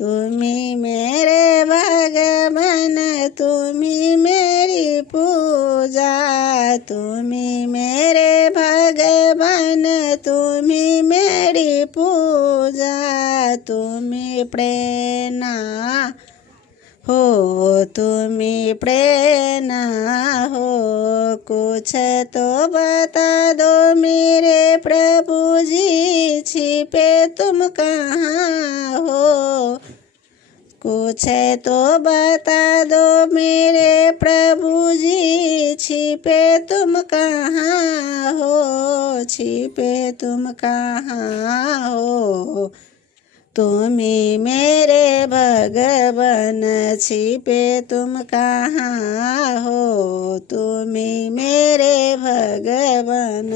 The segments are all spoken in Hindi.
तुम्ही मेरे भगवान, तुम्ही मेरी पूजा, तुम्ही मेरे भगवान, तुम्ही मेरी पूजा, तुम्ही प्रेरणा हो, तुम्ही प्रेरणा हो। कुछ तो बता दो मेरे प्रभु जी, छिपे तुम कहाँ हो। कुछ तो बता दो मेरे प्रभु जी, छिपे तुम कहाँ हो, छिपे तुम कहाँ हो। तुम्ही मेरे भगवान, छिपे तुम कहाँ हो, तुम्ही मेरे भगवान।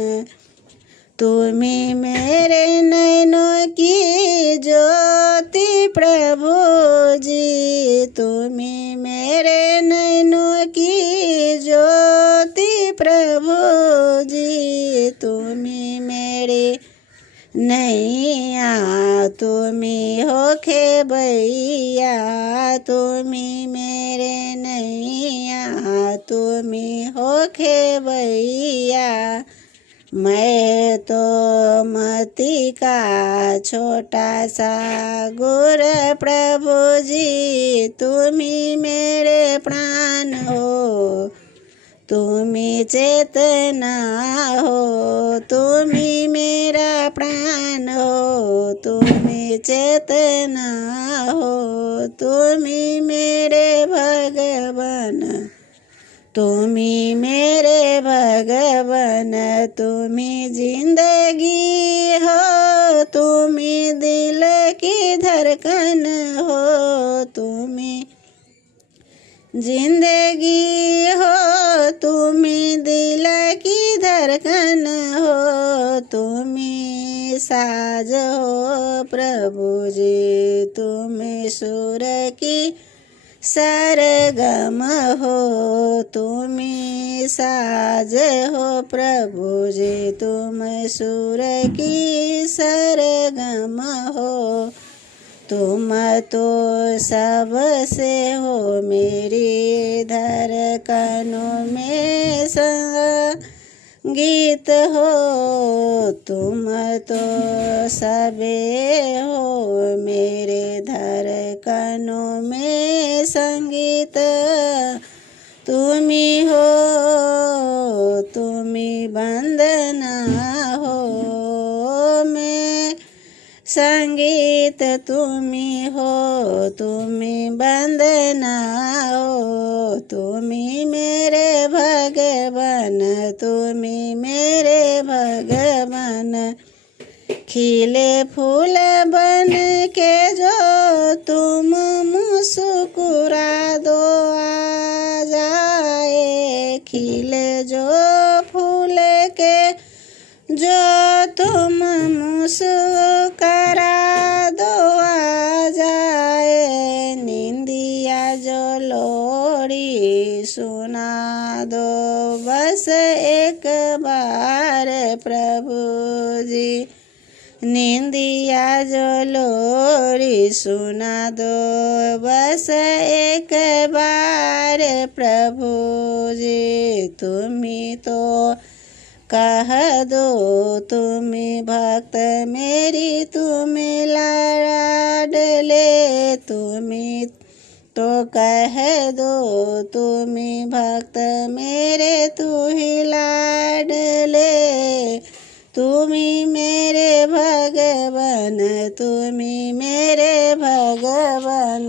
तुम्ही मेरे नैनों की ज्योति प्रभु जी, तुम्ही मेरे नैनों की ज्योति प्रभु जी, तुम्ही मेरे नैया, तुम्ही हो खेबैया, तुम्ही मेरे नैया, तुम्ही हो खेबैया। मैं तो मती का छोटा सा गुर प्रभु जी, तुम्ही मेरे प्राण हो, तुम्ही चेतना हो, तुम्ही मेरा प्राण हो, तुम्ही चेतना हो, तुम्ही मेरे भगवान, तुम्ही मेरे भगवान। तुम्ही जिंदगी हो, तुम्ही दिल की धड़कन हो, तुम्ही जिंदगी हो, तुम्ही दिल की धड़कन हो, तुम्ही साज हो प्रभु जी, तुम्ही सुर की सरगम हो, तुम्ही साज हो प्रभु जी, तुम सुर की सरगम हो। तुम तो सबसे हो मेरी धड़कनों में संगीत हो, तुम तो सबे हो मेरे धड़कनों में संगीत। तुम्ही हो, तुम्ही वंदना हो, मैं संगीत तुम्ही हो, तुम्ही वंदना हो। तुम्ही मेरे भगवान, तुम्ही मेरे भगवान। खिले फूल बन के जो तुम मुस्कुरा दो आ जाए, खिले जो फूल के जो तुम मुस्कुरा दो आ जाए, निंदिया जो लोरी सुना दो बस एक बार प्रभु जी, निंदिया जो लोरी सुना दो बस एक बार प्रभु जी। तुम्ही तो कह दो तुम्ही भक्त मेरी, तुम्ही लाडले, तुम्ही तो कह दो तुम्ही भक्त मेरे, तू ही लाडले। तुम्ही मेरे भगवान, तुम्ही मेरे भगवान,